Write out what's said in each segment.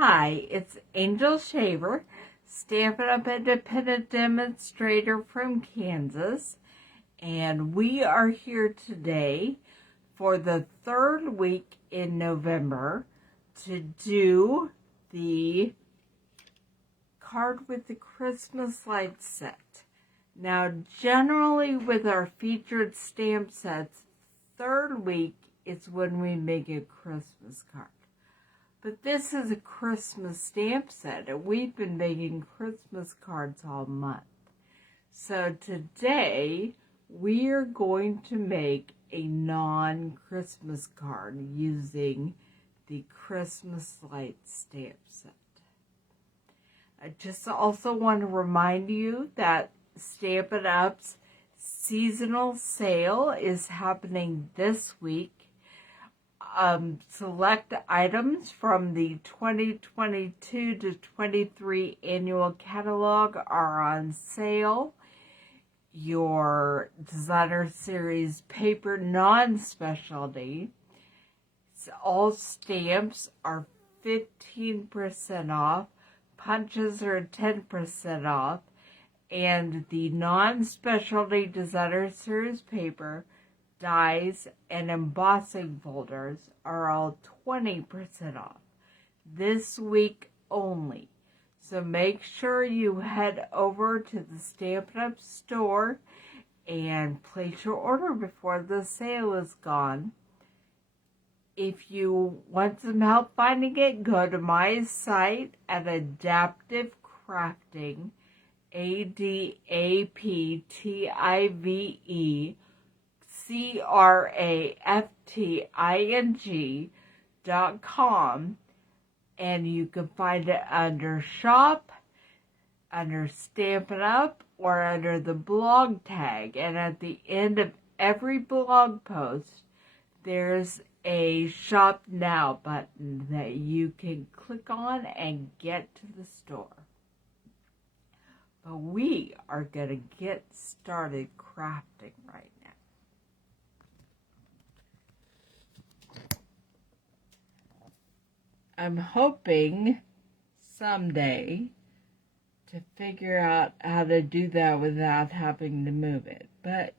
Hi, it's Angel Shaver, Stampin' Up Independent Demonstrator from Kansas, and we are here today for the third week in November to do the card with the Christmas lights set. Now, generally with our featured stamp sets, third week is when we make a Christmas card. But this is a Christmas stamp set, and we've been making Christmas cards all month. So today, we are going to make a non-Christmas card using the Christmas lights stamp set. I just also want to remind you that Stampin' Up's seasonal sale is happening this week. Select items from the 2022 to 23 annual catalog are on sale. Your designer series paper non-specialty, all stamps are 15% off, punches are 10% off, and the non-specialty designer series paper, dies, and embossing folders are all 20% off this week only. So make sure you head over to the Stampin' Up store and place your order before the sale is gone. If you want some help finding it, go to my site at Adaptive Crafting, ADAPTIVECrafting.com, and you can find it under Shop, under Stampin' Up, or under the blog tag. And at the end of every blog post, there's a Shop Now button that you can click on and get to the store. But we are going to get started crafting right now. I'm hoping someday to figure out how to do that without having to move it. But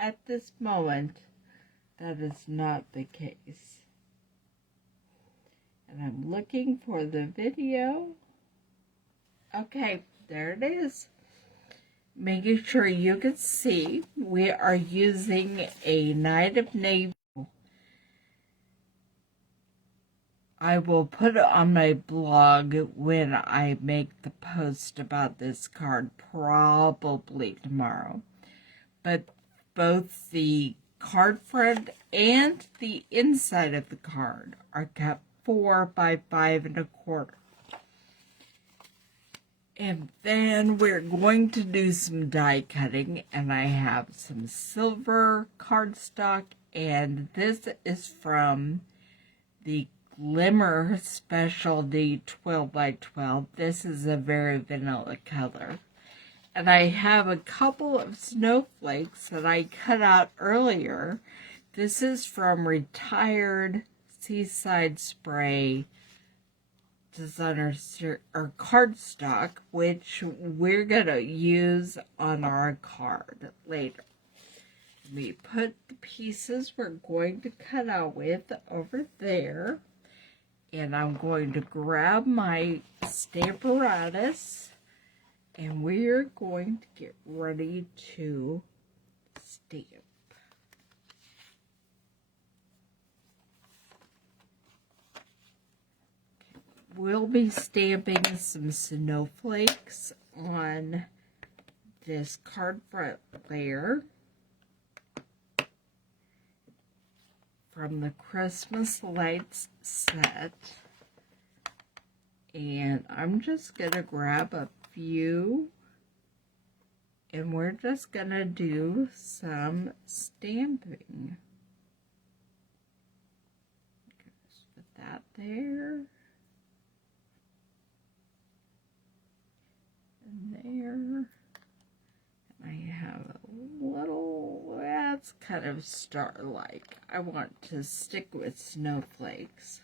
at this moment, that is not the case. And I'm looking for the video. Okay, there it is. Making sure you can see, we are using a Night of Navy. I will put it on my blog when I make the post about this card, probably tomorrow. But both the card front and the inside of the card are cut 4 by 5 1/4. And then we're going to do some die cutting, and I have some silver cardstock, and this is from the Glimmer Specialty 12 by 12. This is a very vanilla color. And I have a couple of snowflakes that I cut out earlier. This is from Retired Seaside Spray designer or cardstock, which we're going to use on our card later. We put the pieces we're going to cut out with over there. And I'm going to grab my Stamparatus, and we're going to get ready to stamp. We'll be stamping some snowflakes on this card front layer from the Christmas lights set, and I'm just going to grab a few, and we're just going to do some stamping. Just put that there, and there. I have a little, that's kind of star-like. I want to stick with snowflakes.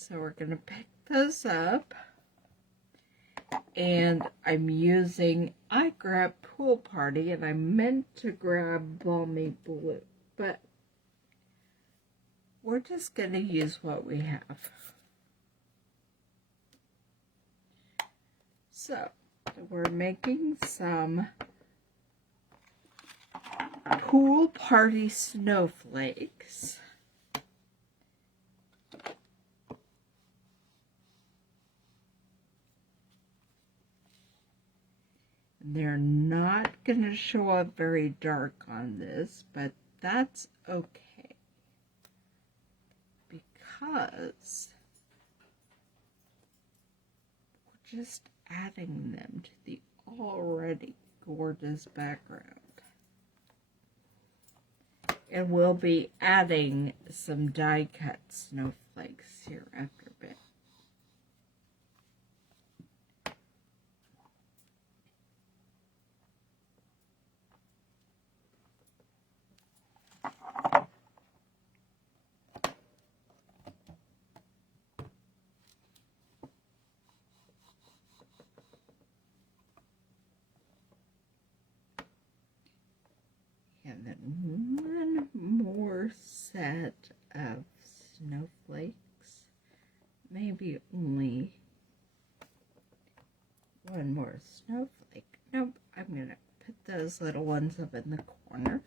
So we're going to pick those up. And I'm using, I grabbed Pool Party, and I meant to grab Balmy Blue, but we're just going to use what we have. So, we're making some Pool Party snowflakes. They're not going to show up very dark on this, but that's okay, because we're just adding them to the already gorgeous background. And we'll be adding some die-cut snowflakes here after a bit. And then one more set of snowflakes. Maybe only one more snowflake. Nope, I'm going to put those little ones up in the corner.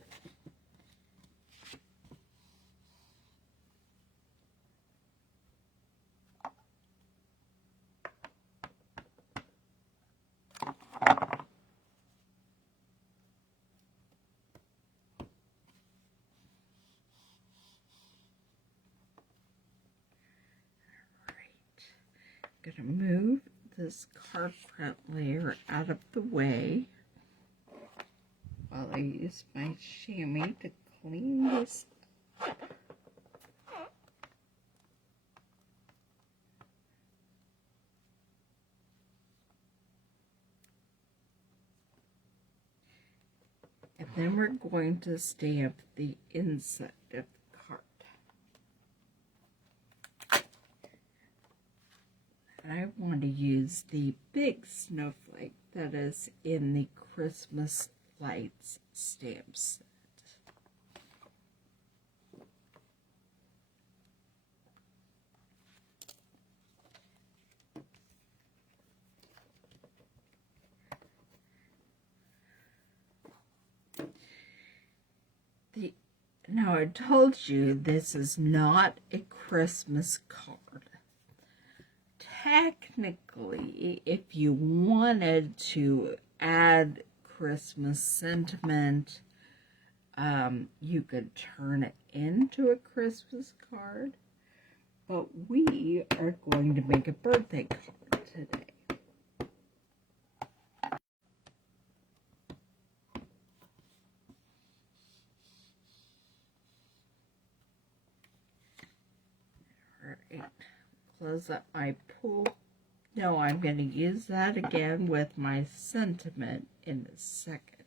I'm going to move this card print layer out of the way while I use my chamois to clean this up. And then we're going to stamp the inside of the card. I want to use the big snowflake that is in the Christmas Lights stamp set. Now I told you this is not a Christmas card. Technically, if you wanted to add Christmas sentiment, you could turn it into a Christmas card, but we are going to make a birthday card today. Alright, close up my pool. No, I'm going to use that again with my sentiment in a second.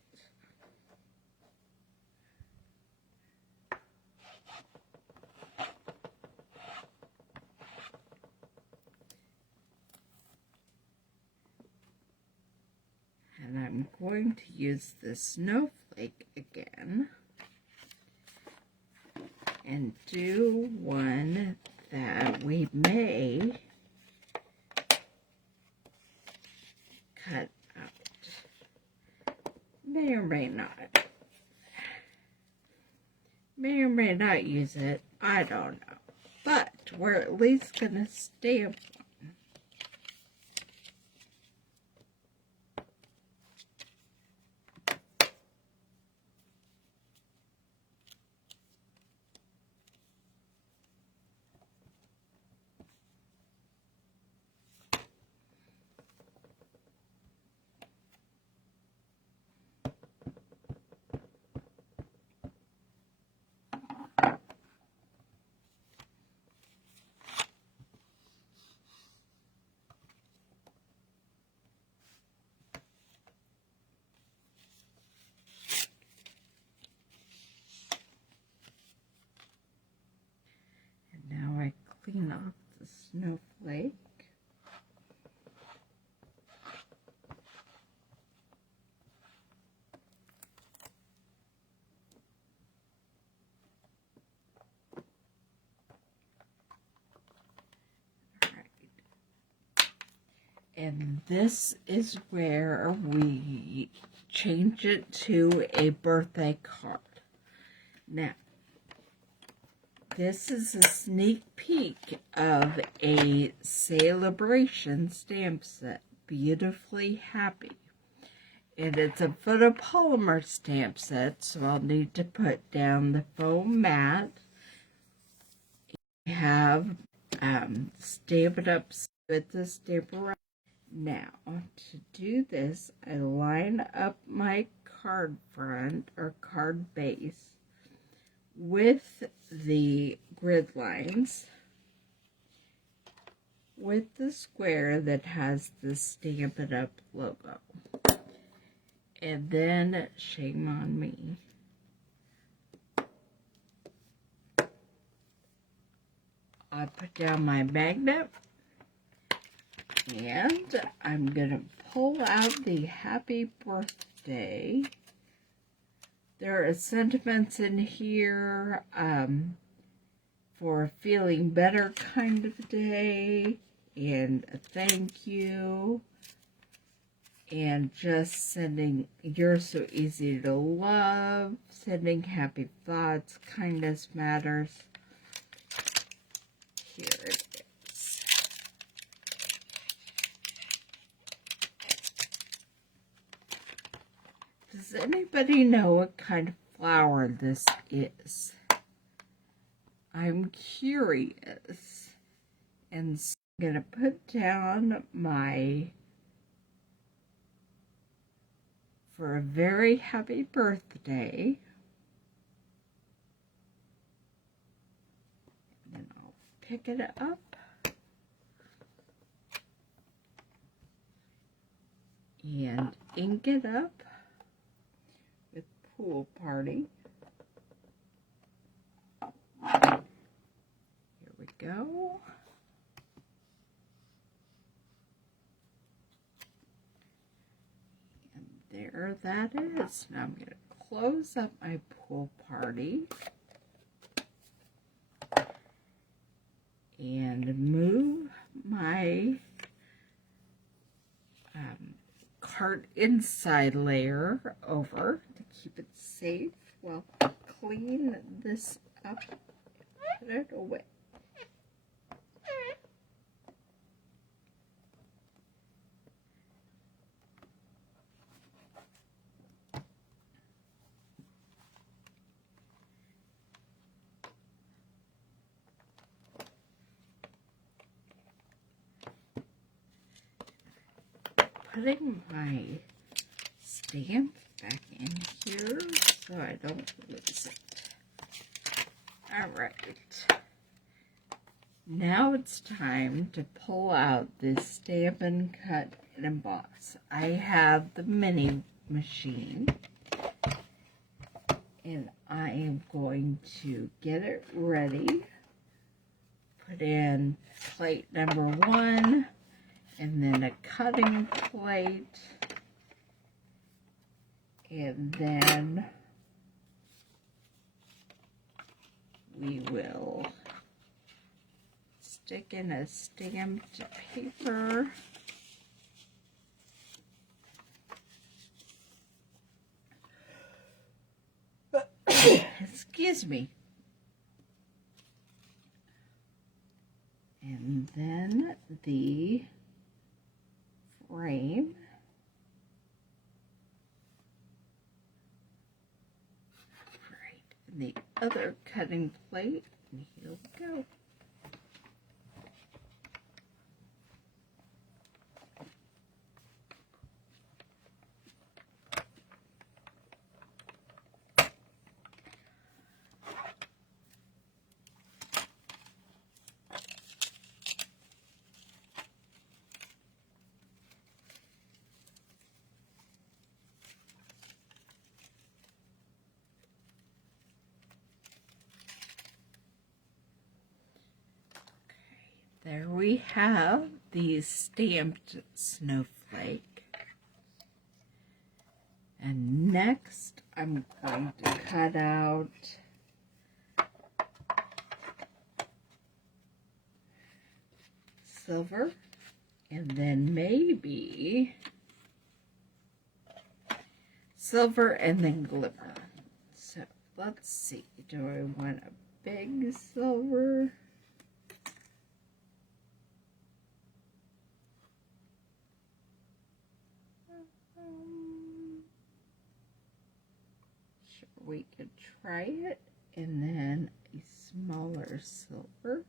And I'm going to use the snowflake again and do one that we may cut out. May or may not. May or may not use it. I don't know. But we're at least going to stamp one. snowflake. And this is where we change it to a birthday card. Now, this is a sneak peek of a celebration stamp set, Beautifully Happy. And it's a photopolymer stamp set, so I'll need to put down the foam mat. I have Stampin' Up with the stamper. Now, to do this, I line up my card front or card base with the grid lines with the square that has the Stampin' Up logo. And then, shame on me, I put down my magnet. And I'm going to pull out the happy birthday. There are sentiments in here for a feeling better kind of day, and a thank you, and just sending, you're so easy to love, sending happy thoughts, kindness matters. Here it is. Does anybody know what kind of flower this is? I'm curious. And so I'm going to put down my, for a very happy birthday. And then I'll pick it up. And ink it up. Pool party. Here we go. And there that is. Now I'm going to close up my pool party and move my card inside layer over to keep it safe. Well, clean this up, put it away. Putting my stamp back in here so I don't lose it. Alright. Now it's time to pull out this Stampin' Cut and Emboss. I have the mini machine. And I am going to get it ready. Put in plate number 1. And then a cutting plate, and then we will stick in a stamped paper. Excuse me. And then the frame. Right, and the other cutting plate, and here we go. There we have the stamped snowflake. And next I'm going to cut out silver and then maybe silver and then glimmer. So let's see, do I want a big silver? Sure, we could try it, and then a smaller silver.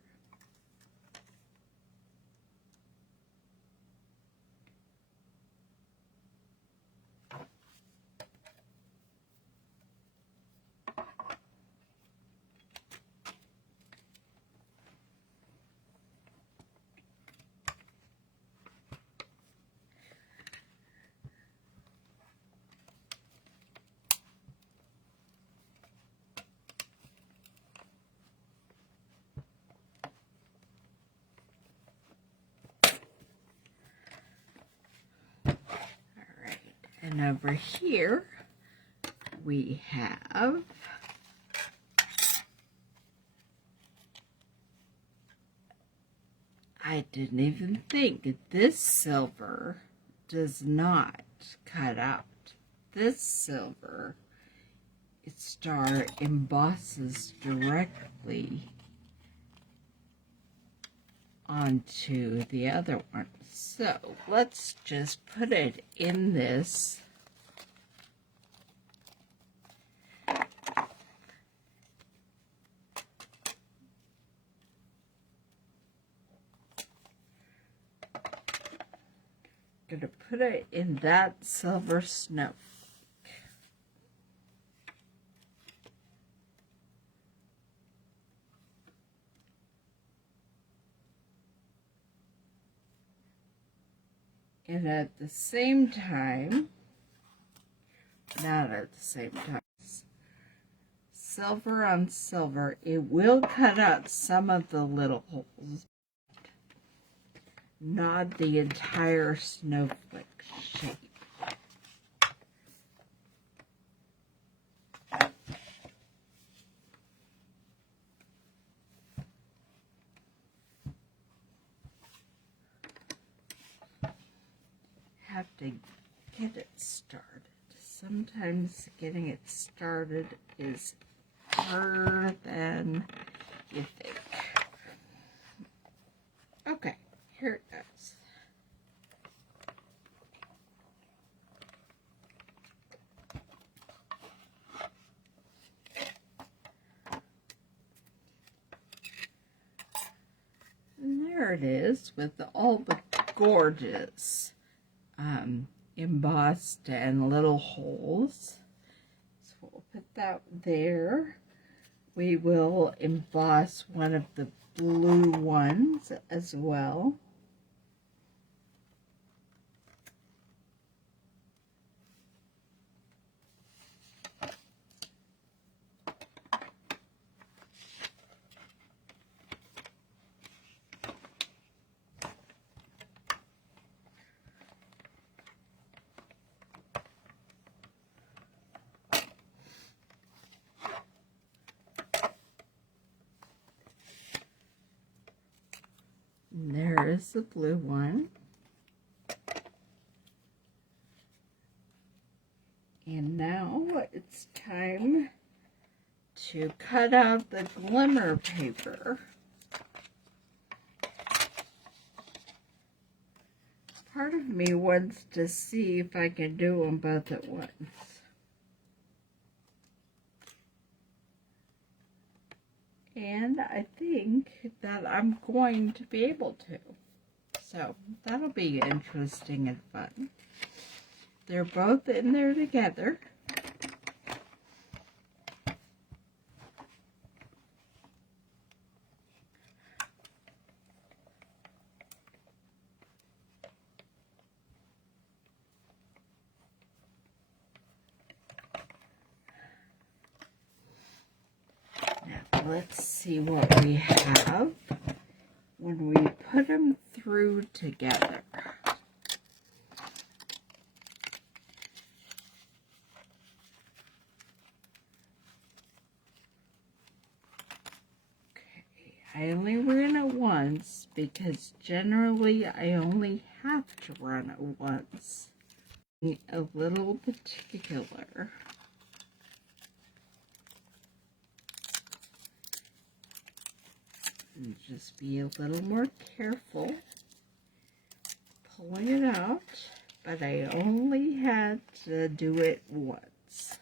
And over here we have I didn't even think this silver does not cut out. This silver, its star embosses directly onto the other one. So let's just put it in this gonna put it in that silver snowflake. And at the same time, not at the same time, silver on silver, it will cut out some of the little holes, not the entire snowflake shape. Have to get it started. Sometimes getting it started is harder than you think. Okay, here it goes. And there it is with all the gorgeous embossed and little holes. So we'll put that there. We will emboss one of the blue ones as well. And there is the blue one. And now it's time to cut out the glimmer paper. Part of me wants to see if I can do them both at once. And I think that I'm going to be able to. So that'll be interesting and fun. They're both in there together. Now let's see what we have when we put them through together. I only ran it once because generally I only have to run it once. A little particular. And just be a little more careful pulling it out, but I only had to do it once.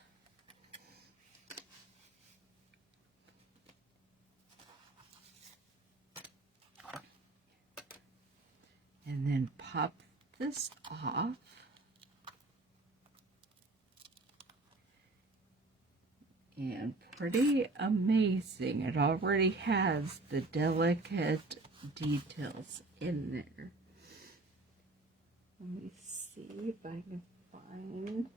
And then pop this off. And pretty amazing. It already has the delicate details in there. Let me see if I can find.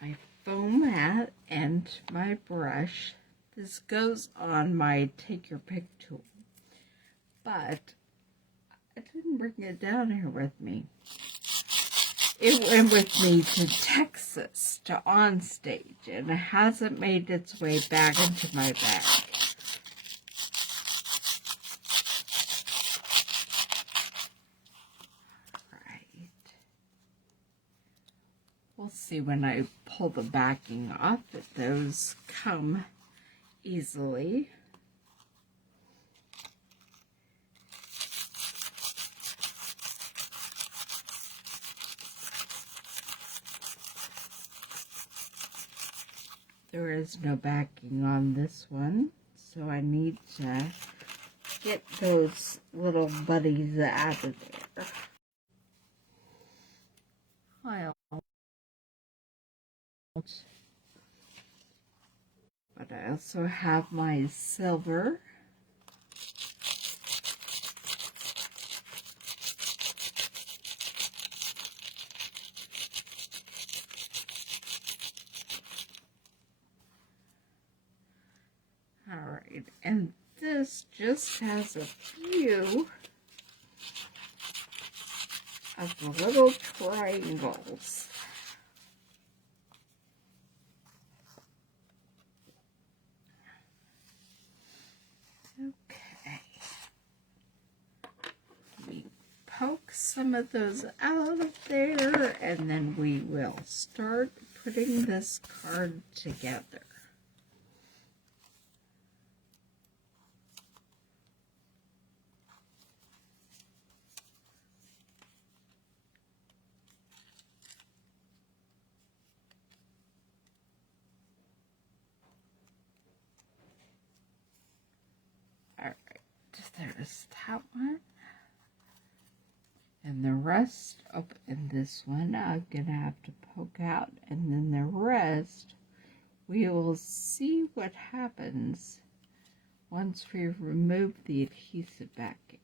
My foam mat and my brush. This goes on my take your pick tool, but I didn't bring it down here with me. It went with me to Texas, to Onstage, and it hasn't made its way back into my bag. Right. We'll see when I pull the backing off that those come easily. There is no backing on this one, so I need to get those little buddies out of there. But I also have my silver. Alright, and this just has a few of the little triangles. Okay. We poke some of those out of there, and then we will start putting this card together. There's that one, and the rest up in this one I'm gonna have to poke out, and then the rest we will see what happens once we remove the adhesive backing.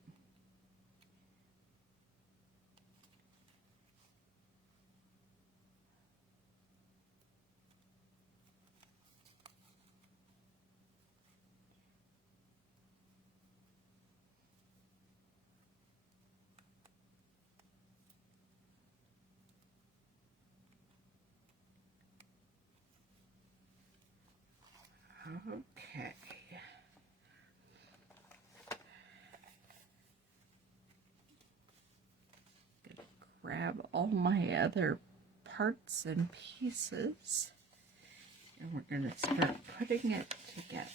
Okay. Gonna grab all my other parts and pieces, and we're gonna start putting it together.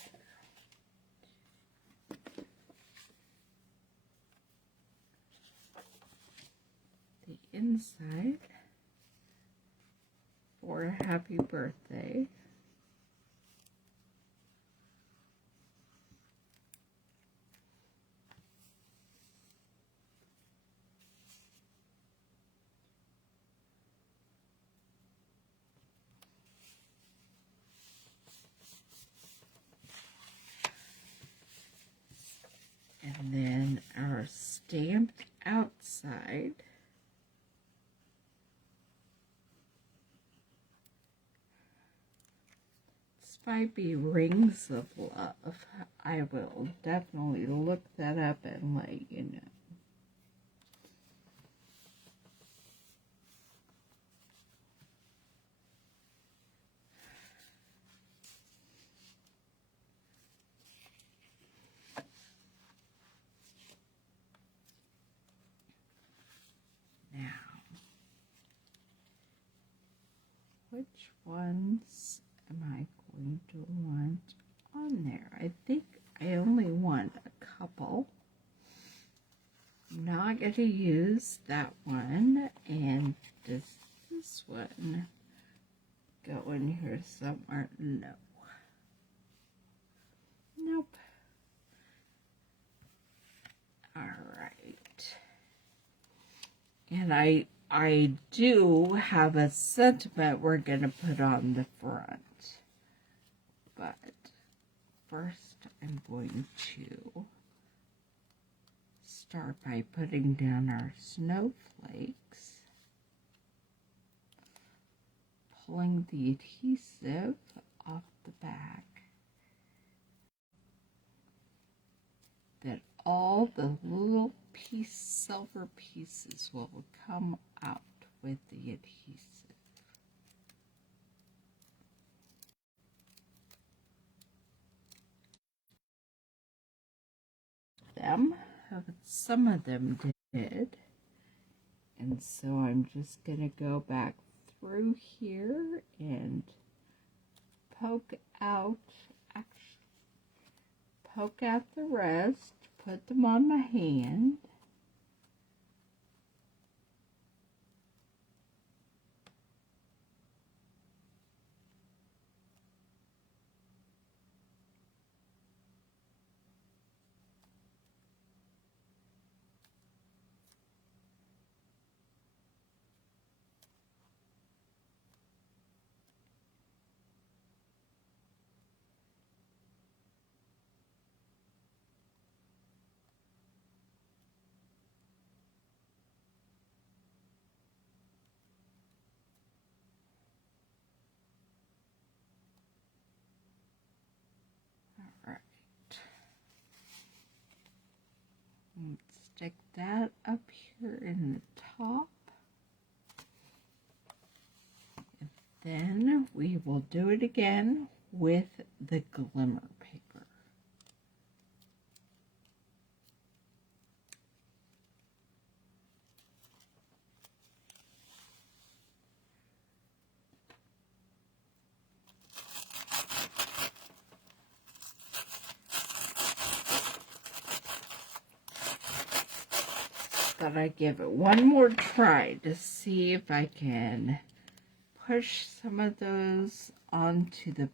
The inside for a happy birthday. And then our stamped outside. might be Rings of Love. I will definitely look that up and let you know. Now, which ones am I going to want on there? I think I only want a couple. I'm not going to use that one, and does this one go in here somewhere? No. Nope. All right. And I do have a sentiment we're going to put on the front. But first I'm going to start by putting down our snowflakes, pulling the adhesive off the back, that all the little silver pieces will come out with the adhesive. Some of them did, and so I'm just going to go back through here and poke out the rest, put them on my hand. Let's stick that up here in the top. And then we will do it again with the glimmer paper. Thought I'd give it one more try to see if I can push some of those onto the,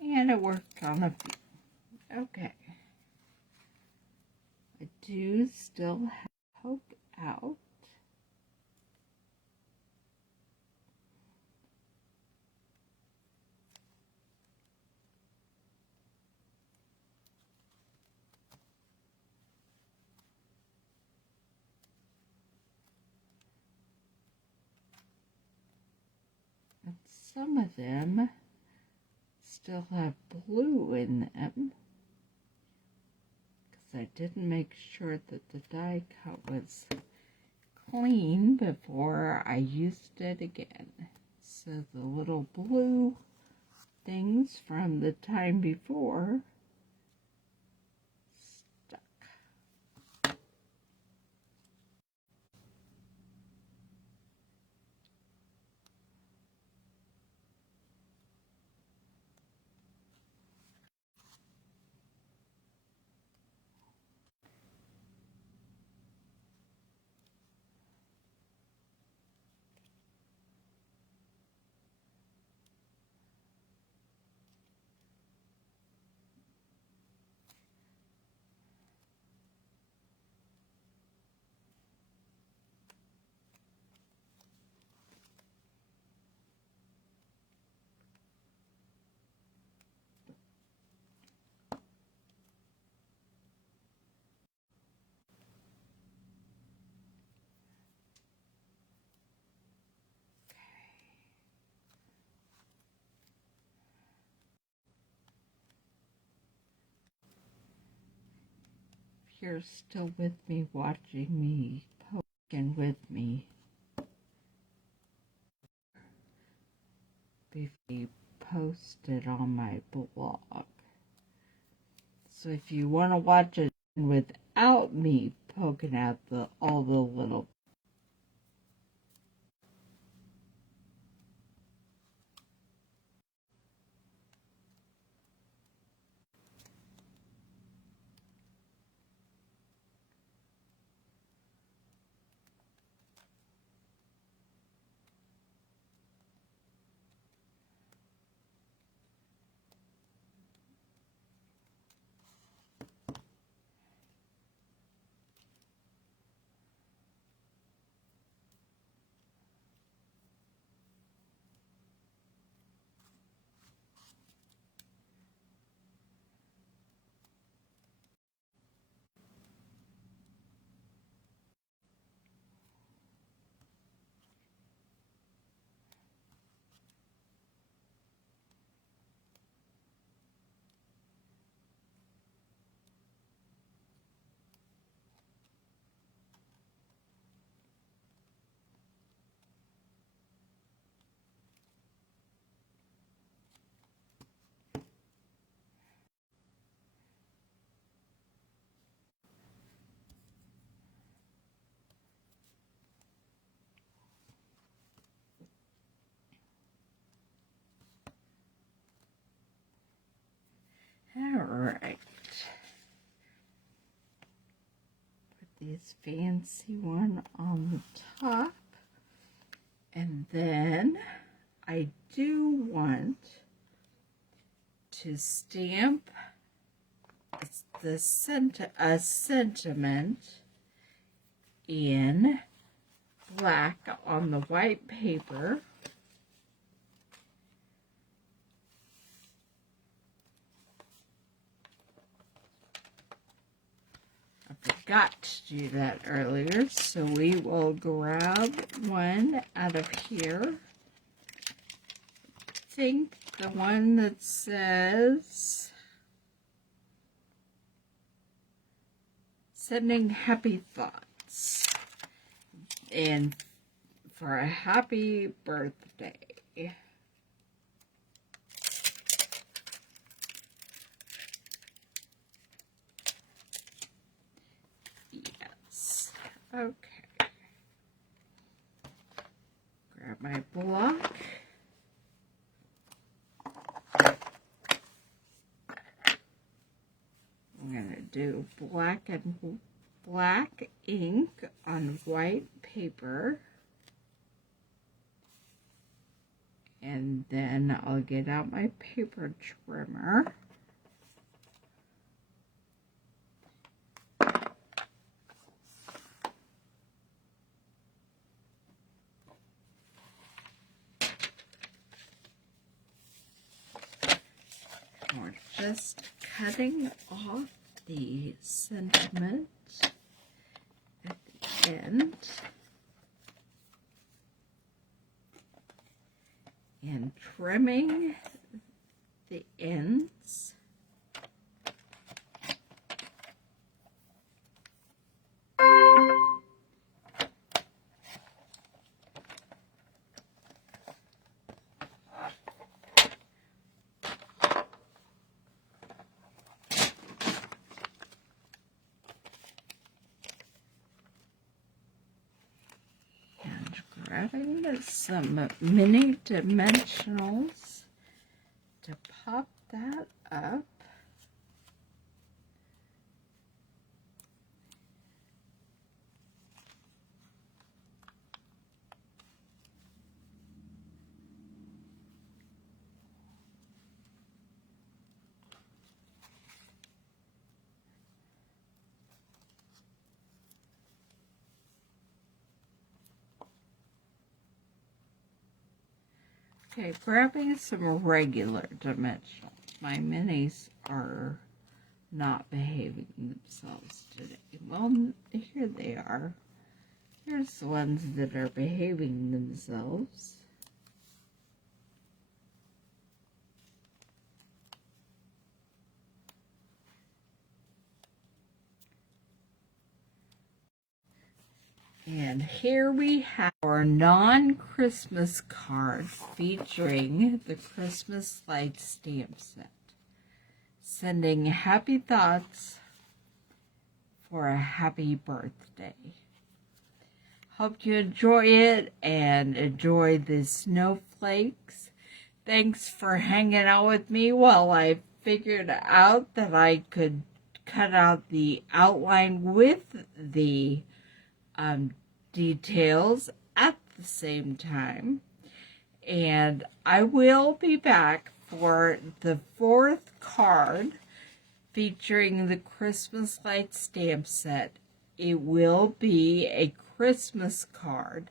and it worked on a few. Okay. I do still have poke out. And some of them still have blue in them, because I didn't make sure that the die cut was clean before I used it again. So the little blue things from the time before stuck. here still with me, watching me, poking with me. Before I post it on my blog. So if you want to watch it without me poking out all the little Alright. Put this fancy one on the top. And then I do want to stamp a sentiment in black on the white paper. I forgot to do that earlier, so we will grab one out of here. I think the one that says sending happy thoughts and for a happy birthday. Yes. Okay. Grab my block. I'm going to do black ink on white paper. And then I'll get out my paper trimmer. We're just cutting off the sentiment at the end and trimming the ends. Grabbing some mini dimensionals to pop that up. Okay, grabbing some regular dimensionals. My minis are not behaving themselves today. Well, here they are. Here's the ones that are behaving themselves. And here we have our non-Christmas card featuring the Christmas Light stamp set. Sending happy thoughts for a happy birthday. Hope you enjoy it and enjoy the snowflakes. Thanks for hanging out with me while I figured out that I could cut out the outline with the details at the same time. And I will be back for the 4th card featuring the Christmas Light stamp set. It will be a Christmas card,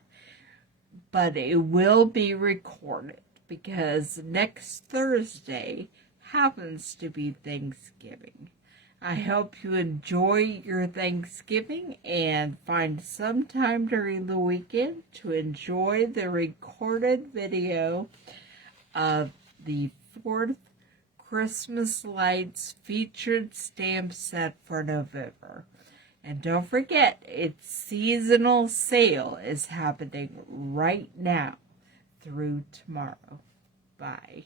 but it will be recorded because next Thursday happens to be Thanksgiving. I hope you enjoy your Thanksgiving and find some time during the weekend to enjoy the recorded video of the 4th Christmas Lights featured stamp set for November. And don't forget, its seasonal sale is happening right now through tomorrow. Bye.